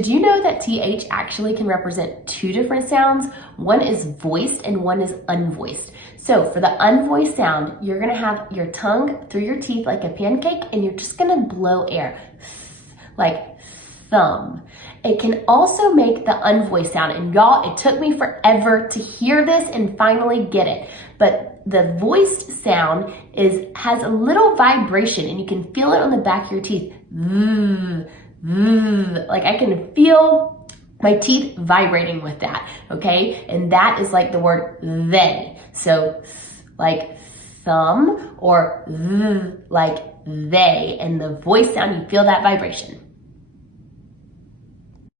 Did you know that TH actually can represent two different sounds? One is voiced and one is unvoiced. So for the unvoiced sound, you're gonna have your tongue through your teeth like a pancake and you're just gonna blow air, like thumb. It can also make the unvoiced sound, and y'all, it took me forever to hear this and finally get it. But the voiced sound has a little vibration and you can feel it on the back of your teeth. Like I can feel my teeth vibrating with that, okay? And that is like the word they. So like thumb or like they, and the voice sound, you feel that vibration.